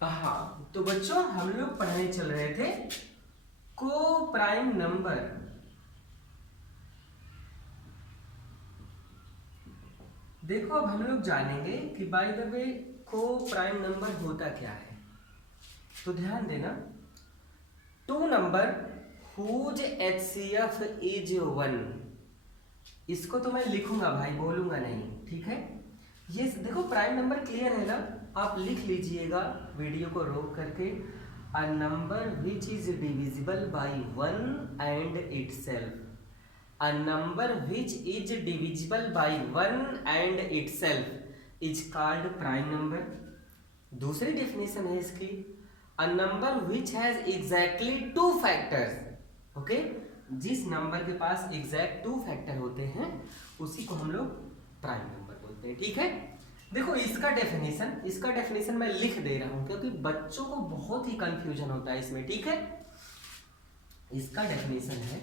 हाँ, तो बच्चों हम लोग पढ़ने चल रहे थे को प्राइम नंबर। देखो अब हम लोग जानेंगे कि बाय द वे को प्राइम नंबर होता क्या है। तो ध्यान देना, two number whose HCF is 1, इसको तो मैं लिखूंगा भाई, बोलूंगा नहीं, ठीक है। ये देखो प्राइम नंबर क्लियर है ना, आप लिख लीजिएगा वीडियो को रोक करके। अ number which is divisible bye 1 and itself. A number which is divisible bye 1 and itself is called prime number. दूसरी डेफिनेशन है इसकी, अ number which has exactly two factors. Okay, जिस नंबर के पास एग्जैक्ट 2 फैक्टर होते हैं उसी को हम लोग प्राइम नंबर बोलते हैं, ठीक है। देखो इसका डेफिनेशन मैं लिख दे रहा हूं क्योंकि बच्चों को बहुत ही कंफ्यूजन होता है इसमें, ठीक है। इसका डेफिनेशन है,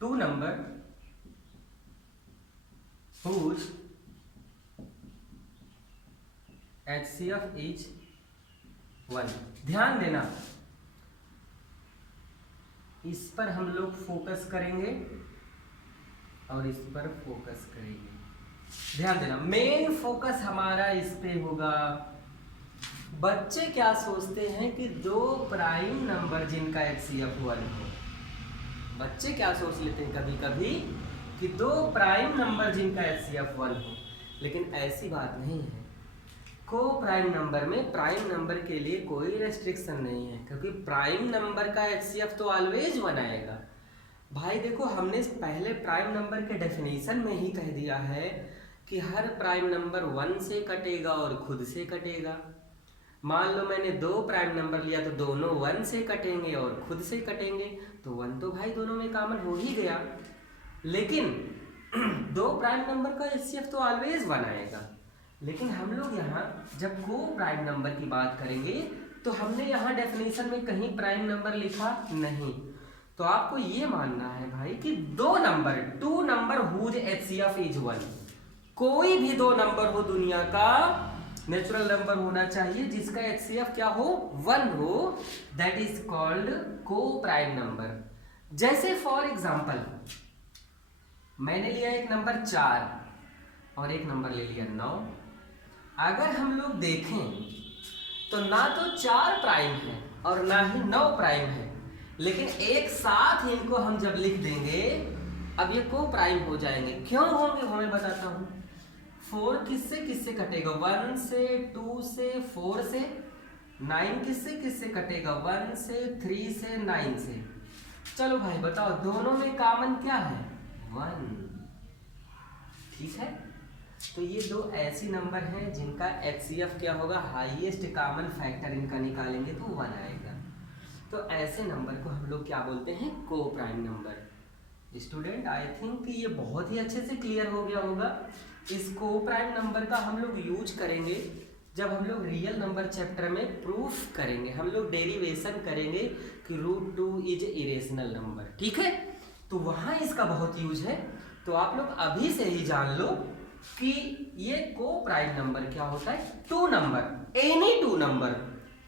two number whose HCF is 1। ध्यान देना, इस पर हम लोग फोकस करेंगे और इस पर फोकस करेंगे। ध्यान देना, मेन फोकस हमारा इस पे होगा। बच्चे क्या सोचते हैं कि दो प्राइम नंबर जिनका HCF 1 हो, बच्चे क्या सोच लेते हैं कभी कभी कि दो प्राइम नंबर जिनका HCF 1 हो, लेकिन ऐसी बात नहीं है। को प्राइम नंबर में प्राइम नंबर के लिए कोई रेस्ट्रिक्शन नहीं है, क्योंकि प्राइम नंबर का HCF तो ऑलवेज 1 आएगा। भाई देखो, हमने पहले प्राइम नंबर के डेफिनेशन में ही कह दिया है कि हर प्राइम नंबर 1 से कटेगा और खुद से कटेगा। मान लो मैंने दो प्राइम नंबर लिया तो दोनों 1 से कटेंगे और खुद से कटेंगे, तो 1 तो भाई दोनों में कॉमन हो ही गया। लेकिन दो प्राइम नंबर का HCF तो ऑलवेज 1 आएगा। लेकिन हम लोग यहाँ जब को प्राइम नंबर की बात करेंगे तो हमने यहाँ डेफिनेशन में कहीं प्राइम नंबर लिखा नहीं। तो आपको ये मानना है भाई कि two number whose HCF is 1, कोई भी दो नंबर हो दुनिया का, नेचुरल नंबर होना चाहिए जिसका HCF क्या हो, 1 हो, दैट इज कॉल्ड को प्राइम नंबर। जैसे फॉर एग्जाम्पल मैंने लिया एक नंबर 4 और एक नंबर ले लिया 9। अगर हम लोग देखें तो ना तो 4 प्राइम है और ना ही 9 प्राइम है, लेकिन एक साथ इनको हम जब लिख देंगे अब ये को प्राइम हो जाएंगे। क्यों होंगे वो मैं बताता हूं। 4 किससे किससे कटेगा, 1 से, 2 से, 4 से। 9 किससे किससे कटेगा, 1 से, 3 से, 9 से। चलो भाई बताओ दोनों में कॉमन क्या है, 1, ठीक है। तो ये दो ऐसी नंबर हैं जिनका HCF क्या होगा, हाईएस्ट कॉमन फैक्टर इनका निकालेंगे तो 1 आएगा। तो ऐसे नंबर को हम लोग क्या बोलते हैं, को prime number. Student I think ये बहुत ही अच्छे से क्लियर हो गया होगा। इस को प्राइम नंबर का हम लोग यूज करेंगे जब हम लोग रियल नंबर चैप्टर में प्रूफ करेंगे, हम लोग डेरिवेशन करेंगे कि √2 इज इरेशनल नंबर, ठीक है। तो वहां इसका बहुत यूज है। तो आप लोग अभी से ही जान लो कि ये को प्राइम नंबर क्या होता है, two number, any two number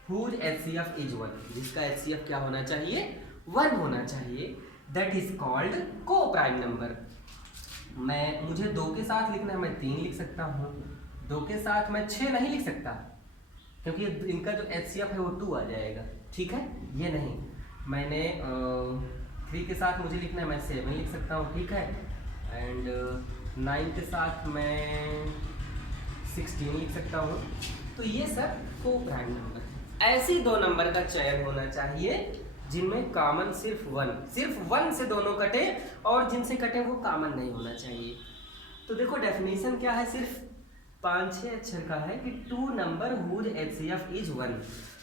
whose HCF is 1, जिसका HCF क्या होना चाहिए, 1 होना चाहिए, दैट इज कॉल्ड को प्राइम नंबर। मुझे 2 के साथ लिखना है, मैं 3 लिख सकता हूँ। 2 के साथ मैं 6 नहीं लिख सकता, क्योंकि इनका जो HCF है वो 2 आ जाएगा, ठीक है। ये नहीं, मैंने 3 के साथ मुझे लिखना है, मैं 7 लिख सकता हूँ, ठीक है। एंड 9 के साथ मैं 16 लिख सकता हूँ। तो ये सब को प्राइम नंबर है। ऐसी दो नंबर का चयन होना चाहिए जिनमें कॉमन सिर्फ 1 से दोनों कटे, और जिनसे कटे वो कॉमन नहीं होना चाहिए। तो देखो डेफिनेशन क्या है, सिर्फ 5-6 अक्षर का है कि two number whose HCF is 1,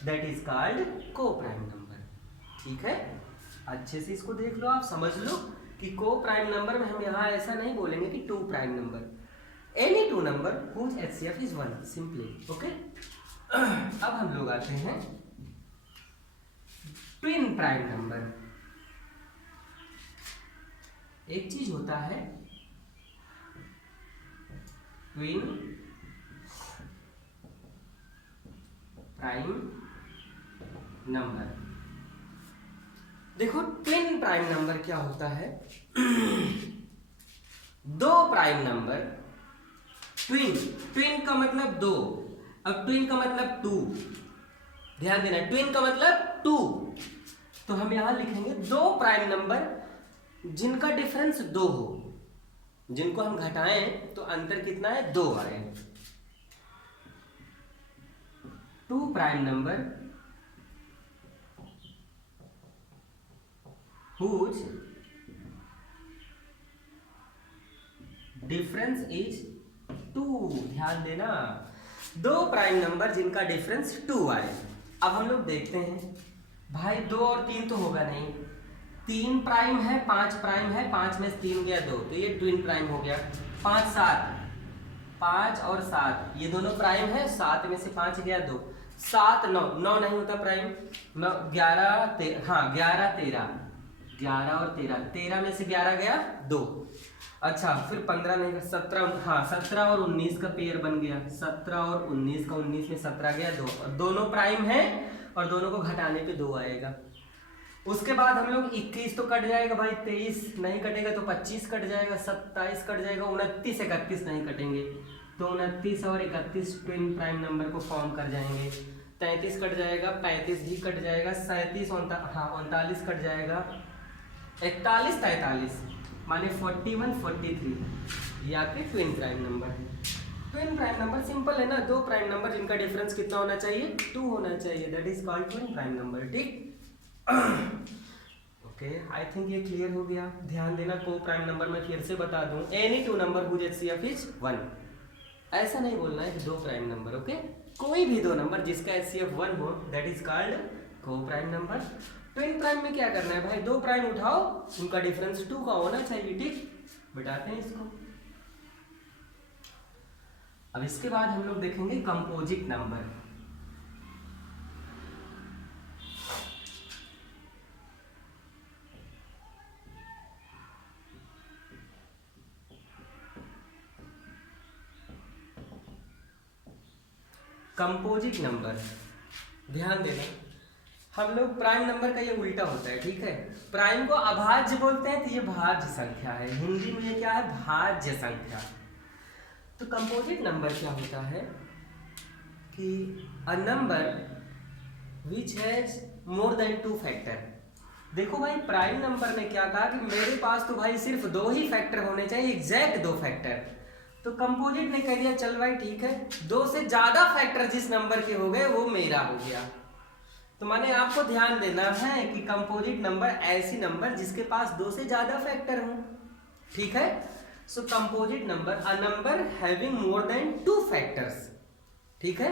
that is called को प्राइम नंबर, ठीक है। अच्छे से इसको देख लो, आप समझ लो कि को प्राइम नंबर में हम यहाँ ऐसा नहीं बोलेंगे कि two prime number, any two number whose HCF is 1, simply, okay. अब हम लोग आते हैं ट्विन प्राइम नंबर। एक चीज होता है ट्विन प्राइम नंबर। देखो ट्विन प्राइम नंबर क्या होता है, दो प्राइम नंबर, ट्विन, ट्विन का मतलब दो, अब ट्विन का मतलब टू, ध्यान देना ट्विन का मतलब टू, तो हम यहां लिखेंगे दो प्राइम नंबर जिनका डिफरेंस दो हो, जिनको हम घटाएं तो अंतर कितना है, दो आए। Two prime number whose difference is two, ध्यान देना दो प्राइम नंबर जिनका डिफरेंस टू आए। अब हम लोग देखते हैं भाई, दो और तीन तो होगा नहीं, तीन प्राइम है, पांच प्राइम है, पांच में से तीन गया दो, तो ये ट्विन प्राइम हो गया। पांच सात, पांच और सात ये दोनों प्राइम है, सात में से पांच गया दो, सात नौ, नौ नहीं होता प्राइम, नौ ग्यारह, हाँ ग्यारह तेरह, ग्यारह और तेरह, तेरह में से ग्यारह गया दो, अच्छा फिर पंद्रह नहीं, सत्रह, हाँ सत्रह और उन्नीस का पेयर बन गया, सत्रह और उन्नीस का, उन्नीस में सत्रह गया दो, और दोनों प्राइम है और दोनों को घटाने पे दो आएगा। उसके बाद हम लोग 21 तो कट जाएगा भाई, 23 नहीं कटेगा तो 25 कट जाएगा, 27 कट जाएगा, 29 31 नहीं कटेंगे तो 29 और 31 ट्विन प्राइम नंबर को फॉर्म कर जाएंगे। 33 कट जाएगा, 35 भी कट जाएगा, 37 39 कट जाएगा, 41 43 माने 41 43 ये आपके ट्विन प्राइम नंबर है। ट्विन प्राइम नंबर सिंपल है ना, दो प्राइम नंबर जिनका डिफरेंस कितना होना चाहिए, टू होना चाहिए, that is called twin prime number. ठीक, ओके आई थिंक ये क्लियर हो गया। ध्यान देना को प्राइम नंबर में फिर से बता दूं, any two number whose HCF is 1, ऐसा नहीं बोलना है कि दो प्राइम नंबर, ओके कोई भी दो नंबर जिसका एचसीएफ 1 हो दैट इज कॉल्ड को प्राइम नंबर। ट्विन प्राइम में क्या करना है भाई, दो प्राइम उठाओ, उनका डिफरेंस 2 का होना चाहिए। ठीक, बताते हैं इसको। अब इसके बाद हम लोग देखेंगे कंपोजिट नंबर। कंपोजिट नंबर, ध्यान देना हम लोग प्राइम नंबर का ये उल्टा होता है, ठीक है, प्राइम को अभाज्य बोलते हैं तो ये भाज्य संख्या है, हिंदी में ये क्या है, भाज्य संख्या। तो कंपोजिट नंबर क्या होता है कि अ number which has more than 2 factor. देखो भाई प्राइम नंबर ने क्या कहा कि मेरे पास तो भाई सिर्फ दो ही फैक्टर होने चाहिए, एग्जैक्ट दो फैक्टर, तो कंपोजिट ने कह दिया चल भाई ठीक है, दो से ज्यादा फैक्टर जिस नंबर के हो गए वो मेरा हो गया। तो माने आपको ध्यान देना है कि कंपोजिट नंबर ऐसी नंबर जिसके पास दो से ज्यादा फैक्टर हो, ठीक है। So composite number a number having more than 2 factors, ठीक है।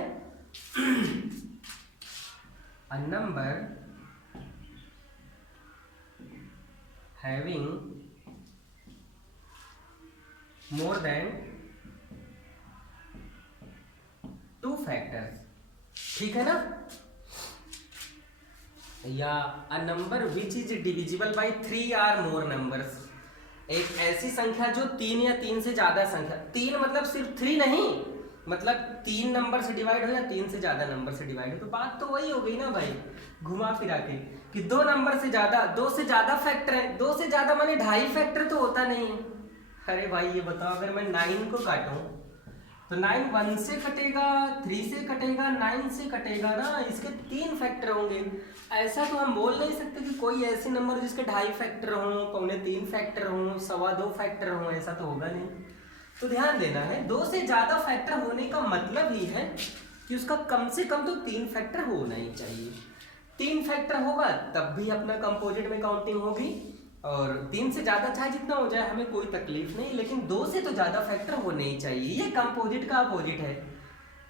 A number having more than 2 factors, ठीक है ना, या a number which is divisible by 3 or more numbers, एक ऐसी संख्या जो 3 या 3 से ज्यादा संख्या, 3 मतलब सिर्फ 3 नहीं, मतलब 3 नंबर से डिवाइड हो या 3 से ज्यादा नंबर से डिवाइड हो, तो बात तो वही हो गई ना भाई, घुमा फिरा के कि दो नंबर से ज्यादा, दो से ज्यादा फैक्टर है, दो से ज्यादा माने 2.5 फैक्टर तो होता नहीं है। अरे भाई ये बताओ अगर मैं 9 को काटूं तो 9 1 से कटेगा, 3 से कटेगा, 9 से कटेगा ना, इसके 3 फैक्टर होंगे। ऐसा तो हम बोल नहीं सकते कि कोई ऐसे नंबर जिसके 2.5 फैक्टर हों, 2.25 फैक्टर हों, 2.25 फैक्टर हों, ऐसा तो होगा नहीं। तो ध्यान देना है, दो से ज्यादा फैक्टर होने का मतलब ही है कि उसका कम से कम तो 3 फैक्टर होना ही चाहिए। 3 फैक्टर होगा तब भी अपना कंपोजिट में काउंटिंग होगी, और 3 से ज्यादा चाहे जितना हो जाए हमें कोई तकलीफ नहीं, लेकिन 2 से तो ज्यादा फैक्टर होने ही चाहिए। ये कंपोजिट का अपोजिट है।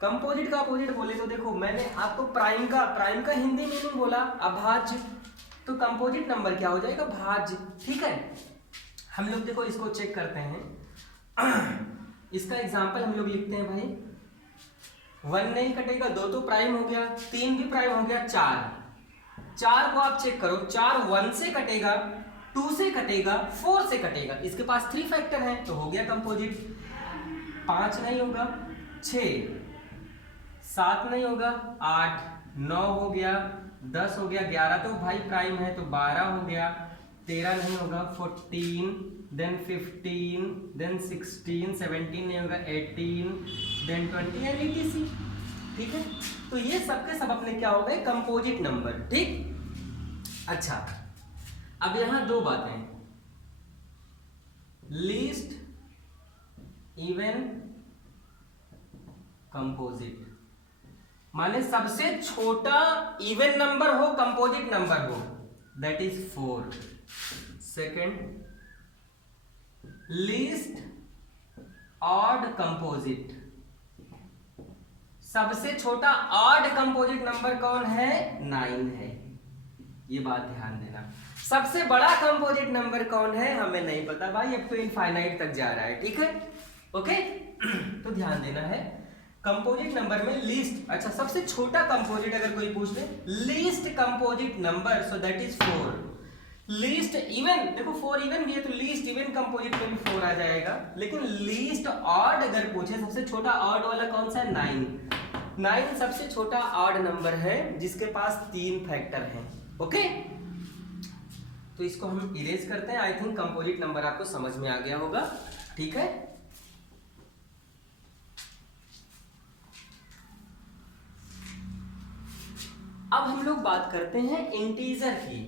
कंपोजिट का अपोजिट बोले तो देखो मैंने आपको प्राइम का हिंदी मीनिंग बोला अभाज्य, तो कंपोजिट नंबर क्या हो जाएगा, भाज्य, ठीक है। हम लोग देखो इसको चेक करते हैं, इसका एग्जांपल हम लोग लिखते हैं भाई, 1 नहीं कटेगा, 2 तो प्राइम हो गया, 3 भी प्राइम हो गया, 4 को आप चेक करो, 4 1 से कटेगा, 2 से कटेगा, 4 से कटेगा, इसके पास 3 फैक्टर है तो हो गया कंपोजिट। 5 नहीं होगा, 6, 7 नहीं होगा, 8, 9 हो गया, 10 हो गया, 11 तो भाई प्राइम है तो 12 हो गया, 13 नहीं होगा, 14, देन 15, देन 16, 17 नहीं होगा, 18, देन 20 एंड etc। ठीक है, तो ये सबके सब अपने क्या हो गए, कंपोजिट नंबर। ठीक, अच्छा अब यहां दो बातें, लीस्ट इवन कंपोजिट, माने सबसे छोटा इवन नंबर हो, कंपोजिट नंबर हो, that is 4। Second, least odd composite, सबसे छोटा ऑड कंपोजिट नंबर कौन है, 9 है। ये बात ध्यान देना। सबसे बड़ा कंपोजिट नंबर कौन है, हमें नहीं पता भाई, अब तो इनफाइनाइट तक जा रहा है। ठीक है, ओके तो ध्यान देना है कंपोजिट नंबर में लीस्ट, अच्छा सबसे छोटा कंपोजिट अगर कोई पूछ ले, least composite number, so that is 4। Least even, देखो 4 इवन भी है तो लीस्ट इवन कंपोजिट में भी 4 आ जाएगा, लेकिन लीस्ट ऑड अगर पूछे, सबसे छोटा ऑड वाला कौन सा है, 9 सबसे छोटा ऑड नंबर है जिसके पास 3 फैक्टर हैं। ओके, तो इसको हम इरेज करते हैं। आई थिंक कंपोजिट नंबर आपको समझ में आ गया होगा। ठीक है, अब हम लोग बात करते हैं इंटीजर की।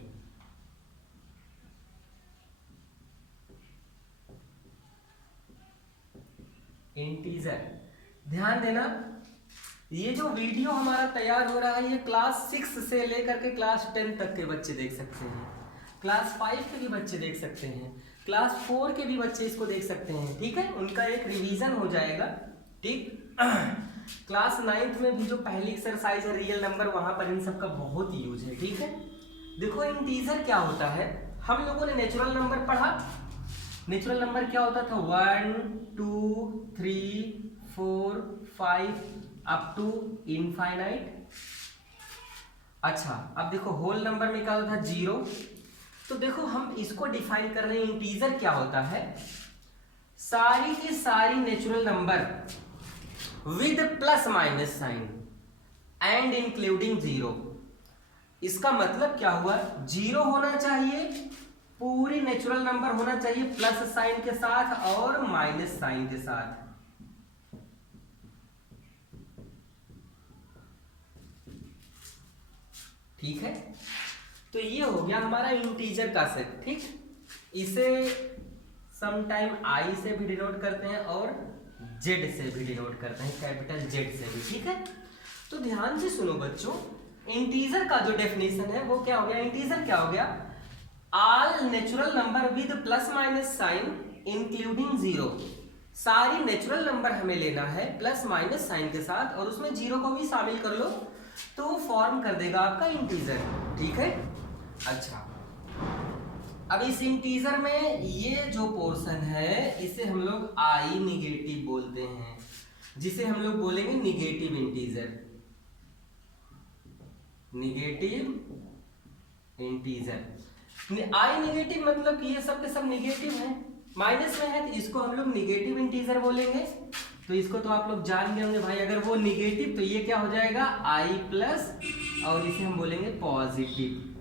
इंटीजर, ध्यान देना, ये जो वीडियो हमारा तैयार हो रहा है ये क्लास 6 से लेकर के क्लास 10 तक के बच्चे देख सकते हैं, क्लास 5 के भी बच्चे देख सकते हैं, क्लास 4 के भी बच्चे इसको देख सकते हैं। ठीक है, उनका एक रिवीजन हो जाएगा। ठीक, क्लास 9th में भी जो पहली एक्सरसाइज है रियल नंबर, वहां पर इन सब का बहुत यूज है। ठीक है, देखो इंटीजर क्या होता है, हम लोगों ने नेचुरल नंबर पढ़ा, नेचुरल नंबर क्या होता था, 1 2 3 4 5 अप टू इनफाइनाइट। अच्छा अब देखो होल नंबर में क्या होता था, 0। तो देखो हम इसको डिफाइन कर रहे हैं, इंटीजर क्या होता है, सारी की सारी natural number with plus minus sign and including 0। इसका मतलब क्या हुआ, 0 होना चाहिए, पूरी नेचुरल नंबर होना चाहिए प्लस साइन के साथ और माइनस साइन के साथ। ठीक है, तो ये हो गया हमारा इंटीजर का सेट। ठीक, इसे समटाइम आई से भी डिनोट करते हैं और जेड से भी डिनोट करते हैं, कैपिटल जेड से भी। ठीक है, तो ध्यान से सुनो बच्चों, इंटीजर का जो डेफिनेशन है वो क्या हो गया, इंटीजर क्या हो गया, all natural number with plus minus sign including 0। सारी नेचुरल नंबर हमें लेना है प्लस माइनस साइन के साथ और उसमें 0 को भी शामिल कर लो तो फॉर्म कर देगा आपका इंटीजर। ठीक है, अच्छा अब इस इंटीजर में ये जो पोर्शन है इसे हम लोग आई निगेटिव बोलते हैं, जिसे हम लोग बोलेंगे निगेटिव इंटीजर। निगेटिव इंटीजर, आई निगेटिव मतलब कि ये सब के सब निगेटिव है, माइनस में है तो इसको हम लोग निगेटिव इंटीजर बोलेंगे। तो इसको तो आप लोग जान गए होंगे भाई, अगर वो निगेटिव तो ये क्या हो जाएगा, आई प्लस, और इसे हम बोलेंगे पॉजिटिव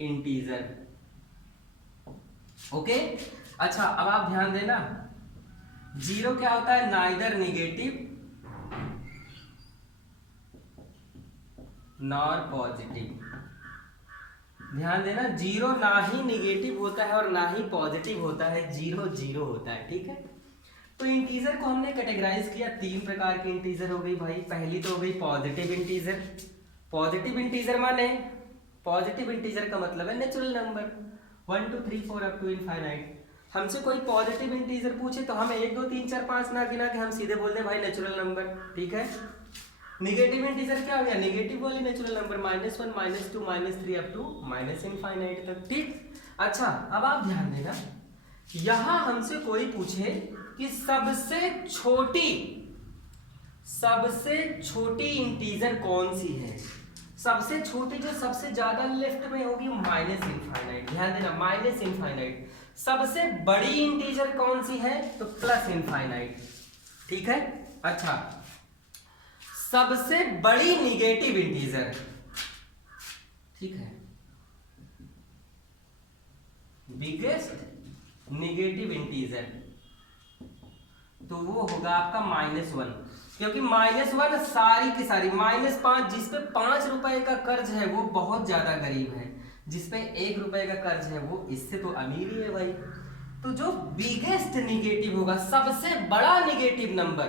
इंटीजर। ओके, अच्छा अब आप ध्यान देना, 0 क्या होता है, नाइदर निगेटिव नॉर पॉजिटिव। ध्यान देना, 0 ना ही निगेटिव होता है और ना ही पॉजिटिव होता है, 0 0 होता है। ठीक है, तो इंटीजर को हमने कैटेगराइज किया, 3 प्रकार की इंटीजर हो गई भाई। पहली तो हो गई पॉजिटिव इंटीजर। पॉजिटिव इंटीजर माने, पॉजिटिव इंटीजर का मतलब है natural number 1 2 3 4 up to infinite. हमसे कोई पॉजिटिव इंटीजर पूछे तो हम 1 2 3 4 5 ना गिना के हम सीधे बोल दें भाई नेचुरल नंबर। ठीक है, निगेटिव इंटीजर क्या हो गया, नेगेटिव वाली natural number -1 -2 -3 up to infinite तक। ठीक, अच्छा अब आप ध्यान देना, यहां हमसे कोई पूछे कि सबसे छोटी इंटीजर कौन सी है, सबसे छोटी जो सबसे ज्यादा लेफ्ट में होगी माइनस इनफाइनाइट। ध्यान देना, माइनस इनफाइनाइट सबसे बड़ी इंटीजर कौन सी है? तो प्लस इनफाइनाइट। ठीक है, अच्छा सबसे बड़ी निगेटिव इंटीजर, ठीक है, बिगेस्ट निगेटिव इंटीजर, तो वो होगा आपका -1, क्योंकि -1 सारी की सारी -5, जिसपे 5 रुपए का कर्ज है वो बहुत ज्यादा गरीब है, जिसपे 1 रुपए का कर्ज है वो इससे तो अमीर ही है भाई। तो जो बिगेस्ट निगेटिव होगा, सबसे बड़ा निगेटिव नंबर,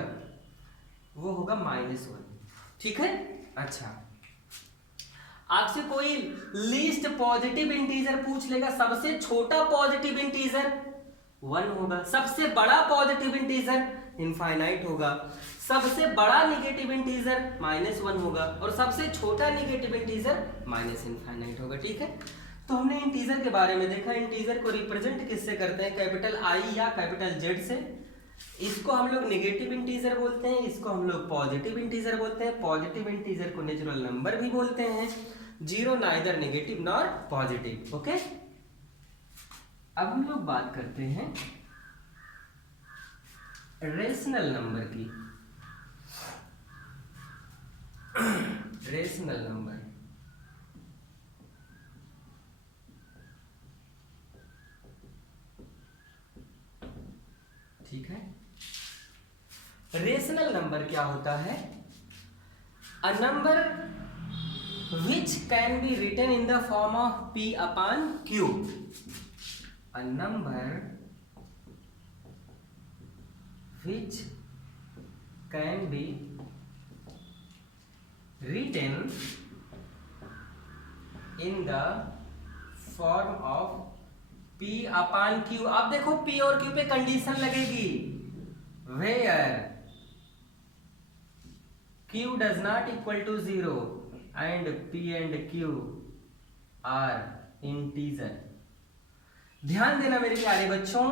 वो होगा -1। ठीक है, अच्छा आपसे कोई लीस्ट पॉजिटिव इंटीजर पूछ लेगा, सबसे छोटा पॉजिटिव इंटीजर 1 होगा, सबसे बड़ा पॉजिटिव इंटीजर इनफाइनाइट होगा, सबसे बड़ा निगेटिव इंटीजर -1 होगा, और सबसे छोटा निगेटिव इंटीजर -इनफाइनाइट होगा। ठीक है, तो हमने इंटीजर के बारे में देखा। इंटीजर को रिप्रेजेंट किससे करते हैं? कैपिटल आई या कैपिटल जेड से। इसको हम लोग नेगेटिव इंटीजर बोलते हैं, इसको हम लोग पॉजिटिव इंटीजर बोलते हैं। पॉजिटिव इंटीजर को नेचुरल नंबर भी बोलते हैं। Zero neither negative nor positive. Okay, अब हम लोग बात करते हैं रेशनल नंबर की। रेशनल नंबर, ठीक है, रेशनल नंबर क्या होता है? A number which can be written in the form of p upon q। A number which can be written in the form of p upon q। अब देखो p और q पे condition लगेगी, where q does not equal to 0 and p and q are integer। ध्यान देना मेरे प्यारे बच्चों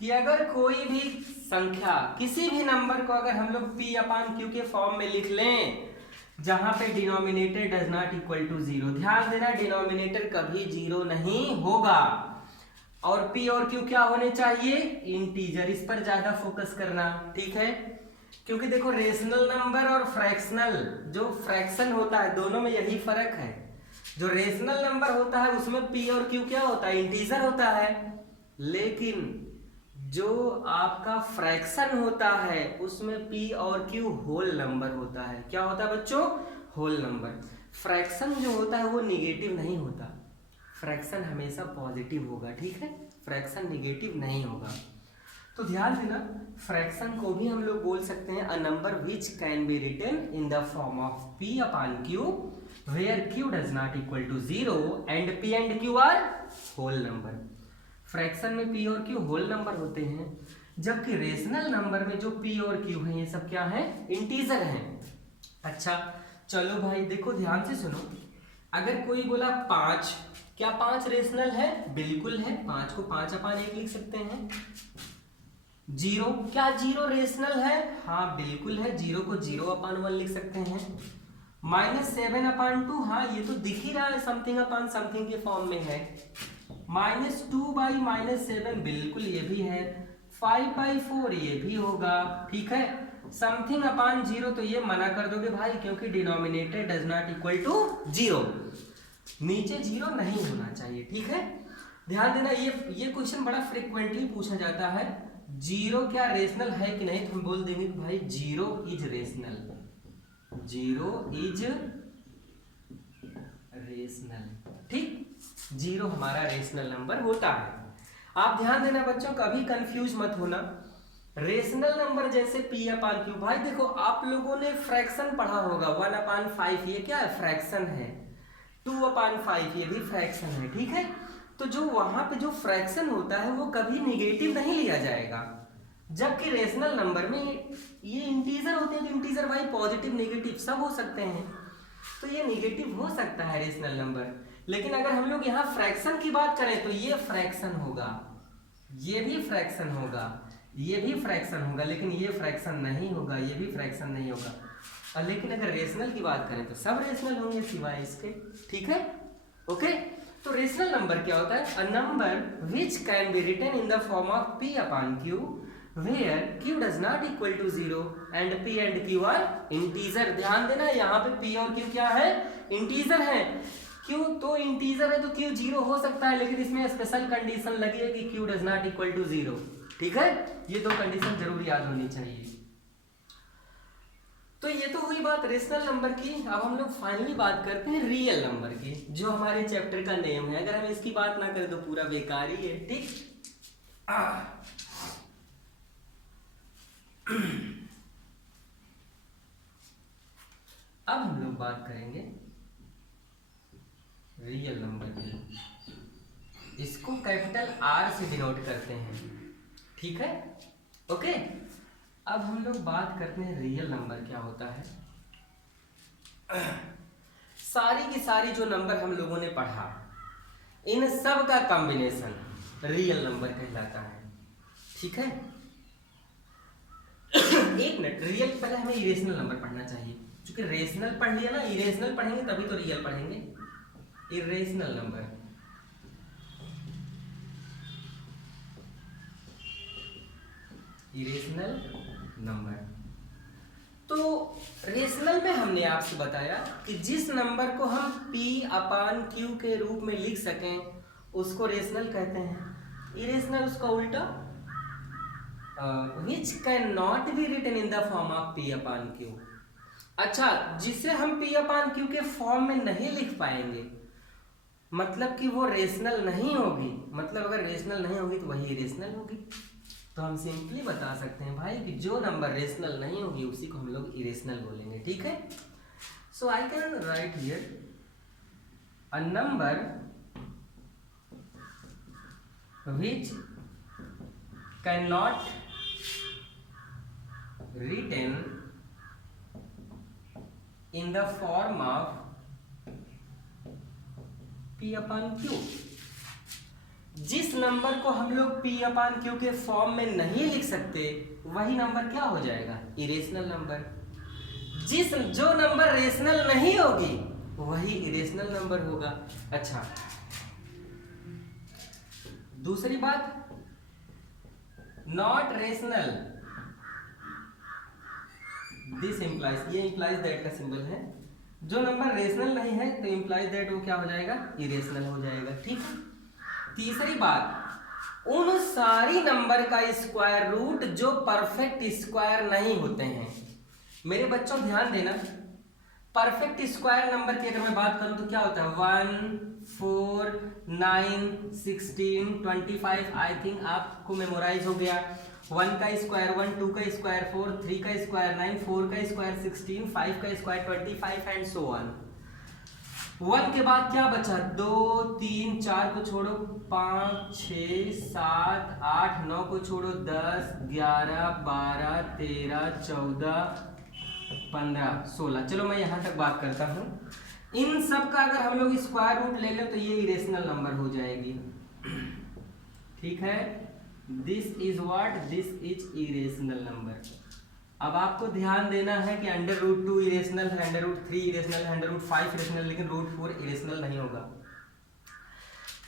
कि अगर कोई भी संख्या, किसी भी नंबर को अगर हम लोग p अपॉन q के फॉर्म में लिख लें, जहां पे denominator does not equal to 0, ध्यान देना डिनोमिनेटर कभी 0 नहीं होगा, और p और q क्या होने चाहिए? इंटीजर। इस पर ज्यादा फोकस करना, ठीक है, क्योंकि देखो रेशनल नंबर और फ्रैक्शनल, जो फ्रैक्शन होता है दोनों में यही फर्क है। जो रेशनल नंबर होता है उसमें p और q क्या होता है? इंटीजर होता है, लेकिन जो आपका फ्रैक्शन होता है उसमें p और q होल नंबर होता है। क्या होता है बच्चों? Whole number. फ्रैक्शन जो होता है वो निगेटिव नहीं होता, फ्रैक्शन हमेशा पॉजिटिव होगा। ठीक है, फ्रैक्शन निगेटिव नहीं होगा। तो ध्यान देना, फ्रैक्शन को भी हम लोग बोल सकते हैं a number which can be written in the form of p upon q where q does not equal to 0 and p and q are whole number. Fraction में p और q होल नंबर होते हैं, जबकि rational number में जो p और q हैं ये सब क्या हैं? इंटीजर हैं। अच्छा चलो भाई देखो ध्यान से सुनो, अगर कोई बोला 5, क्या 5 रेशनल है? बिल्कुल है, 5 को 5 अपॉन 1 लिख सकते हैं। 0, क्या 0 रेशनल है? हाँ बिल्कुल है, 0 को 0 अपॉन 1 लिख सकते हैं। -7 अपॉन 2, हाँ ये तो दिख ही रहा है, समथिंग अपॉन समथिंग के फॉर्म में है। -2 / -7 बिल्कुल ये भी है। 5/4 ये भी होगा। ठीक है, समथिंग अपॉन 0 तो ये मना कर दोगे भाई, क्योंकि denominator does not equal to 0, नीचे 0 नहीं होना चाहिए। ठीक है, ध्यान देना, ये क्वेश्चन बड़ा फ्रिक्वेंटली पूछा जाता है, 0 क्या रेशनल है कि नहीं, तो हम बोल देंगे कि भाई 0 इज रेशनल, 0 इज रेशनल। ठीक, 0 हमारा रेशनल नंबर होता है। आप ध्यान देना बच्चों, कभी कंफ्यूज मत होना। रेशनल नंबर जैसे p अपॉन q, भाई देखो आप लोगों ने फ्रैक्शन पढ़ा होगा, 1/5 ये क्या है? फ्रैक्शन है। 2/5 ये भी फ्रैक्शन है। ठीक है, तो जो वहां पे जो फ्रैक्शन होता है वो कभी नेगेटिव नहीं लिया जाएगा, जबकि रेशनल नंबर में ये इंटीजर होते हैं, तो इंटीजर भाई पॉजिटिव नेगेटिव सब हो सकते हैं, तो ये नेगेटिव हो सकता है रेशनल नंबर। लेकिन अगर हम लोग यहाँ फ्रैक्शन की बात करें तो ये फ्रैक्शन होगा, ये भी फ्रैक्शन होगा, ये भी फ्रैक्शन होगा, लेकिन ये फ्रैक्शन नहीं होगा, ये भी फ्रैक्शन नहीं होगा। और लेकिन अगर रेशनल की बात करें तो सब रेशनल होंगे सिवाय इसके। ठीक है, ओके, तो रेशनल नंबर क्या होता है? A number which can be written in the form of p upon q where q does not equal to 0 and p and q are integer. ध्यान देना यहाँ पे p और q क्या है? इंटीजर है। q तो इंटीजर है तो q 0 हो सकता है, लेकिन इसमें स्पेशल कंडीशन लगी है कि q does not equal to 0। ठीक है, ये दो कंडीशन जरूर याद होनी चाहिए। तो ये तो हुई बात रेशनल नंबर की। अब हम लोग फाइनली बात करते हैं रियल नंबर की, जो हमारे चैप्टर का नेम है। अगर हम इसकी बात ना करें तो पूरा बेकार ही है। ठीक, अब हम लोग बात करेंगे रियल नंबर की। इसको कैपिटल R से डिनोट करते हैं। ठीक है, ओके। अब हम लोग बात करते हैं रियल नंबर क्या होता है। सारी की सारी जो नंबर हम लोगों ने पढ़ा, इन सब का कॉम्बिनेशन रियल नंबर कहलाता है। ठीक है, एक मिनट, रियल पहले हमें इरेशनल नंबर पढ़ना चाहिए, क्योंकि रेशनल पढ़ लिया ना, इरेशनल पढ़ेंगे तभी तो रियल पढ़ेंगे। Irrational number, irrational number. तो रेशनल में हमने आपसे बताया कि जिस नंबर को हम p अपान q के रूप में लिख सकें उसको रेशनल कहते हैं। इरेशनल उसका उल्टा, which can not be written in the form of p upon q। अच्छा, जिसे हम p अपान q के फॉर्म में नहीं लिख पाएंगे, मतलब कि वो रेशनल नहीं होगी। मतलब अगर रेशनल नहीं होगी तो वही इरेशनल होगी। तो हम सिंपली बता सकते हैं भाई कि जो नंबर रेशनल नहीं होगी उसी को हम लोग इरेशनल बोलेंगे। ठीक है, so I can write here a number which can not written in the form of p upon q। जिस नंबर को हम लोग p अपान q के फॉर्म में नहीं लिख सकते वही नंबर क्या हो जाएगा? Irrational number. जो नंबर रेशनल नहीं होगी वही इरेशनल नंबर होगा। अच्छा, दूसरी बात, नॉट रेशनल, दिस इंप्लाइज, ये इंप्लाइज दैट का सिंबल है। जो नंबर रेशनल नहीं है तो इंप्लाइज दैट वो क्या हो जाएगा? इरेशनल हो जाएगा। ठीक है, तीसरी बात, उन सारी नंबर का स्क्वायर रूट जो परफेक्ट स्क्वायर नहीं होते हैं। मेरे बच्चों ध्यान देना, परफेक्ट स्क्वायर नंबर की अगर मैं बात करूं तो क्या होता है? 1, 4, 9, 16, 25। आई थिंक आपको मेमोराइज हो गया। 1 का स्क्वायर 1, 2 का स्क्वायर 4, 3 का स्क्वायर 9, 4 का स्क्वायर 16, 5 का स्क्वायर 25 एंड सो ऑन। 1 के बाद क्या बचा? 2, 3, 4 को छोड़ो 5, 6, 7, 8, 9 को छोड़ो 10, 11, 12, 13, 14, 15, 16। चलो मैं यहाँ तक बात करता हूँ। इन सब का अगर हम लोग स्क्वायर रूट ले लें तो ये इरेशनल नंबर हो जाएगी। ठीक है, this is what? This is irrational number. अब आपको ध्यान देना है कि √2 इरेशनल है, √3 इरेशनल है, √5 इरेशनल, लेकिन √4 इरेशनल नहीं होगा।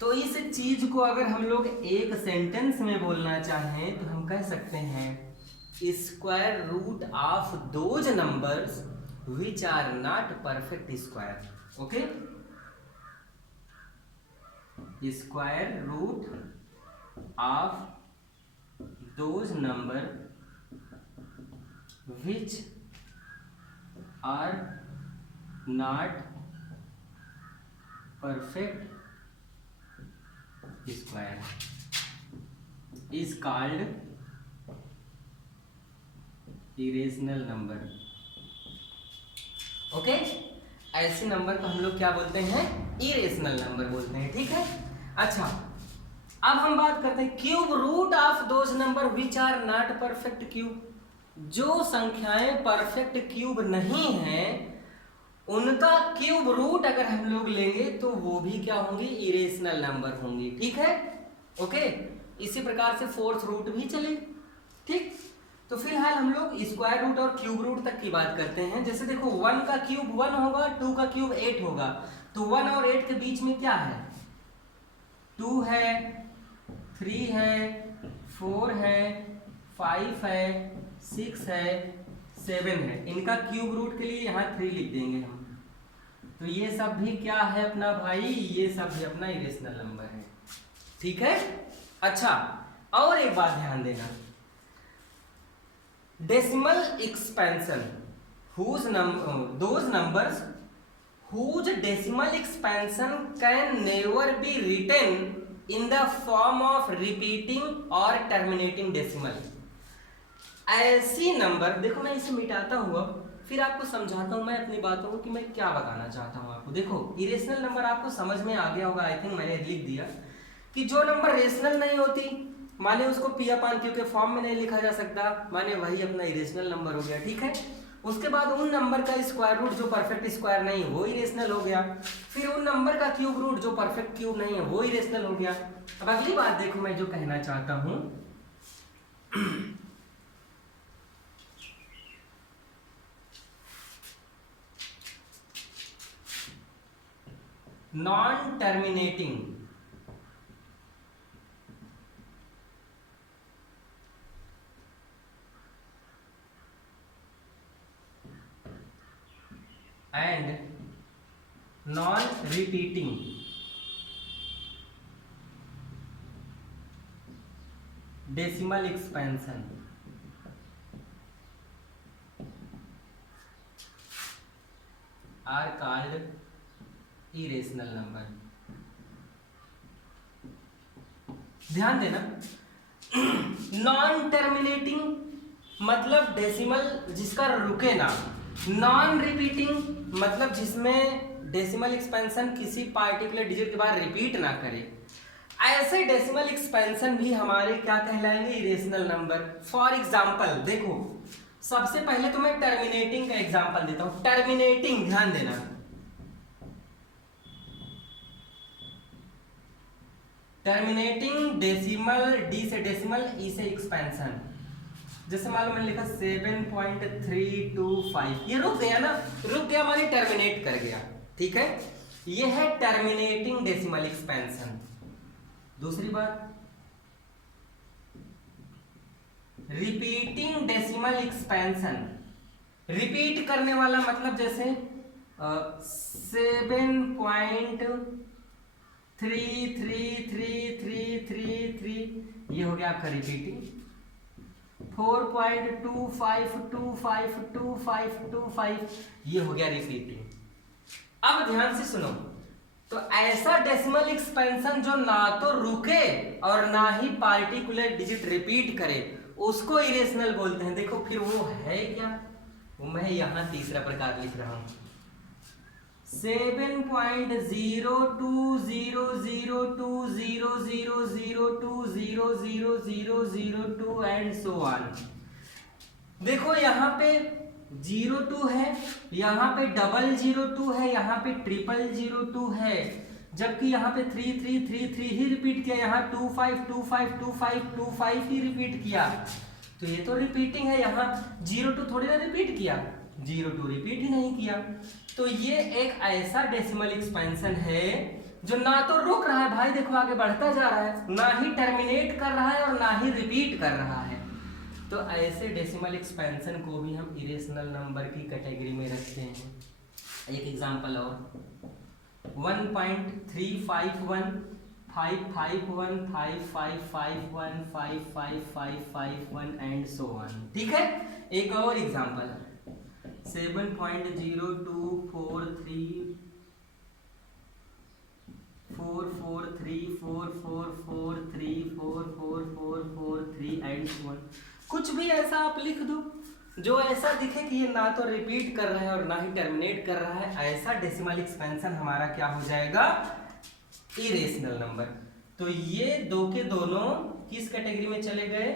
तो इस चीज को अगर हम लोग एक सेंटेंस में बोलना चाहें तो हम कह सकते हैं square root of those numbers which are not perfect square. Okay, square root of those number which are not perfect square is called irrational number। ओके, ऐसे नंबर को हम लोग क्या बोलते हैं? इरेशनल नंबर बोलते हैं। ठीक है, अच्छा, अब हम बात करते हैं cube root of those number which are not perfect cube. जो संख्याएं परफेक्ट क्यूब नहीं हैं उनका क्यूब रूट अगर हम लोग लेंगे तो वो भी क्या होंगी? इरेशनल नंबर होंगी। ठीक है, ओके। इसी प्रकार से फोर्थ रूट भी चले। ठीक, तो फिलहाल हम लोग स्क्वायर रूट और क्यूब रूट तक की बात करते हैं। जैसे देखो 1 का क्यूब 1 होगा, 2 का क्यूब 8 होगा, तो 1 और 8 के बीच में क्या है? 2 है, 3 है, 4 है, 5 है, 6 है, 7 है। इनका क्यूब रूट के लिए यहाँ 3 लिख देंगे हम। तो ये सब भी क्या है अपना भाई, ये सब भी अपना इरेशनल नंबर है। ठीक है। अच्छा, और एक बात ध्यान देना, decimal expansion those numbers whose decimal expansion can never be written in the form of repeating or terminating decimal। ऐसी नंबर, देखो मैं इसे मिटाता हुआ फिर आपको समझाता हूं मैं अपनी बातों को कि मैं क्या बताना चाहता हूं आपको। देखो इरेशनल नंबर आपको समझ में आ गया होगा, आई थिंक मैंने लिख दिया कि जो नंबर रेशनल नहीं होती, माने उसको पी अपान क्यू के फॉर्म में नहीं लिखा जा सकता, माने वही अपना इरेशनल नंबर हो गया। ठीक है। उसके बाद उन नंबर का स्क्वायर रूट जो परफेक्ट स्क्वायर नहीं है वो इरेशनल हो गया। फिर उन नंबर का क्यूब रूट जो परफेक्ट क्यूब नहीं है वो इरेशनल हो गया। अब अगली बात देखो मैं जो कहना चाहता हूं, non terminating and non repeating decimal expansion are called irrational number. ध्यान देना, नॉन टर्मिनेटिंग मतलब डेसिमल जिसका रुके ना, नॉन रिपीटिंग मतलब जिसमें डेसिमल एक्सपेंशन किसी पार्टिकुलर डिजिट के बाद रिपीट ना करे, ऐसे डेसिमल एक्सपेंशन भी हमारे क्या कहलाएंगे, इरेशनल नंबर। फॉर एग्जाम्पल देखो, सबसे पहले तो मैं टर्मिनेटिंग का एग्जाम्पल देता हूं। टर्मिनेटिंग, ध्यान देना, टर्मिनेटिंग डेसिमल, डी से डेसिमल, ई से एक्सपेंशन। जैसे मान लो मैंने लिखा 7.325, ये रुक गया ना, रुक गया माने टर्मिनेट कर गया। ठीक है, ये है टर्मिनेटिंग डेसिमल एक्सपेंशन। दूसरी बात, रिपीटिंग डेसिमल एक्सपेंशन, रिपीट करने वाला मतलब जैसे 7.33333 ये हो गया आपका रिपीटिंग। 4.25252525 ये हो गया रिपीटिंग। अब ध्यान से सुनो, तो ऐसा डेसिमल एक्सपेंशन जो ना तो रुके और ना ही पार्टिकुलर डिजिट रिपीट करे उसको इरेशनल बोलते हैं। देखो फिर वो है क्या, वो मैं यहां तीसरा प्रकार लिख रहा हूं, 7.02002000002 एंड सो ऑन। देखो यहाँ पे 02 है, यहाँ पे 002 है, यहाँ पे 0002 है, जबकि यहाँ पे 3333 ही रिपीट किया, यहाँ 25252525 ही रिपीट किया। तो ये तो रिपीटिंग है, यहाँ 02 थोड़ी ना रिपीट किया, 02 रिपीट ही नहीं किया। तो ये एक ऐसा डेसिमल एक्सपेंशन है जो ना तो रुक रहा है भाई, देखो आगे बढ़ता जा रहा है, ना ही टर्मिनेट कर रहा है और ना ही रिपीट कर रहा है। तो ऐसे डेसिमल एक्सपेंशन को भी हम इरेशनल नंबर की कैटेगरी में रखते हैं। एक एग्जांपल और, 1.351551555515551 एंड सो ऑन। ठीक है, एक और एग्जांपल, 7.0243443444344443 एंड सो ऑन। कुछ भी ऐसा आप लिख दो जो ऐसा दिखे कि ये ना तो रिपीट कर रहा है और ना ही टर्मिनेट कर रहा है, ऐसा डेसिमल एक्सपेंशन हमारा क्या हो जाएगा, इरेशनल नंबर। तो ये दो के दोनों किस कैटेगरी में चले गए,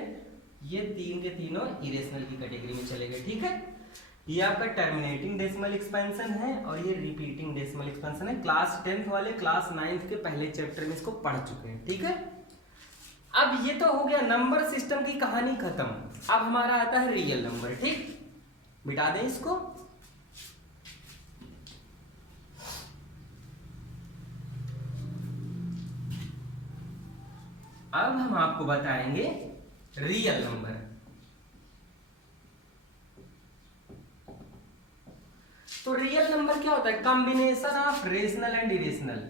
ये तीन के तीनों इरेशनल की कैटेगरी में चले गए। ठीक है, ये आपका टर्मिनेटिंग डेसिमल एक्सपेंशन है और ये रिपीटिंग डेसिमल एक्सपेंशन है। क्लास 10th वाले क्लास 9th के पहले चैप्टर में इसको पढ़ चुके हैं। ठीक है, अब ये तो हो गया नंबर सिस्टम की कहानी खत्म। अब हमारा आता है रियल नंबर। ठीक, मिटा दें इसको। अब हम आपको बताएंगे रियल नंबर। तो रियल नंबर क्या होता है? Combination of rational and irrational.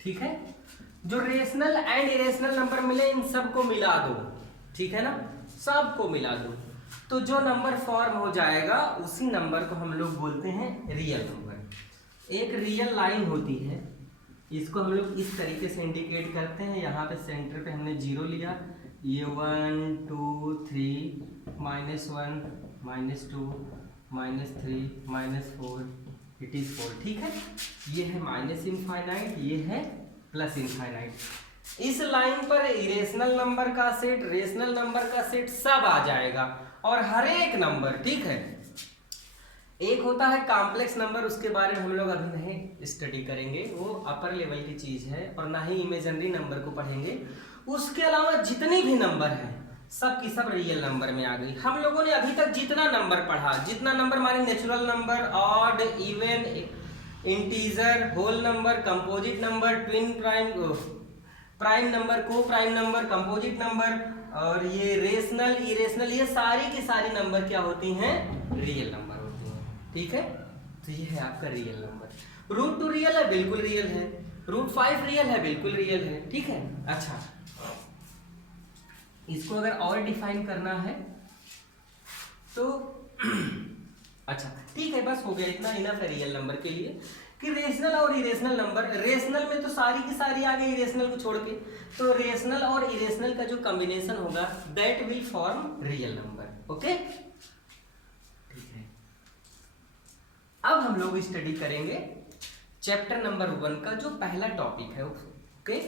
ठीक है, जो रेशनल एंड इरेशनल नंबर मिले इन सबको मिला दो, ठीक है ना, सबको मिला दो, तो जो नंबर फॉर्म हो जाएगा उसी नंबर को हम लोग बोलते हैं रियल नंबर। एक रियल लाइन होती है, इसको हम लोग इस तरीके से इंडिकेट करते हैं। यहाँ पे सेंटर पे हमने 0 लिया, ये 1 2 3 -1 -2 -3 -4 इट इज 4। ठीक है, ये है माइनस इनफाइनाइट, ये है प्लस इनफाइनाइट। इस लाइन पर इरेशनल नंबर का सेट, रेशनल नंबर का सेट सब आ जाएगा, और हर एक नंबर, ठीक है। एक होता है कॉम्प्लेक्स नंबर, उसके बारे में हम लोग अभी नहीं स्टडी करेंगे, वो अपर लेवल की चीज है, और ना ही इमेजिनरी नंबर को पढ़ेंगे। उसके अलावा जितनी भी नंबर है सब की सब रियल नंबर में आ गई। हम लोगों ने अभी तक जितना नंबर पढ़ा, जितना नंबर माने natural number, odd, even, integer, whole number, composite number, twin prime, prime number, co prime number, composite number, और ये रेशनल, इरेशनल, ये सारी की सारी नंबर क्या होती हैं? रियल नंबर होती हैं। ठीक है, तो ये है आपका रियल नंबर। √2 रियल है, बिल्कुल रियल है। √5 रियल है, बिल्कुल रियल है। ठीक है, अच्छा, इसको अगर और डिफाइन करना है तो अच्छा ठीक है, बस हो गया, इतना इनफ है रियल नंबर के लिए कि रेशनल और इरेशनल नंबर। रेशनल में तो सारी की सारी आ गई इरेशनल को छोड़ के, तो रेशनल और इरेशनल का जो कॉम्बिनेशन होगा that will form real number. Okay, ठीक है। अब हम लोग स्टडी करेंगे चैप्टर नंबर 1 का जो पहला टॉपिक है। ओके,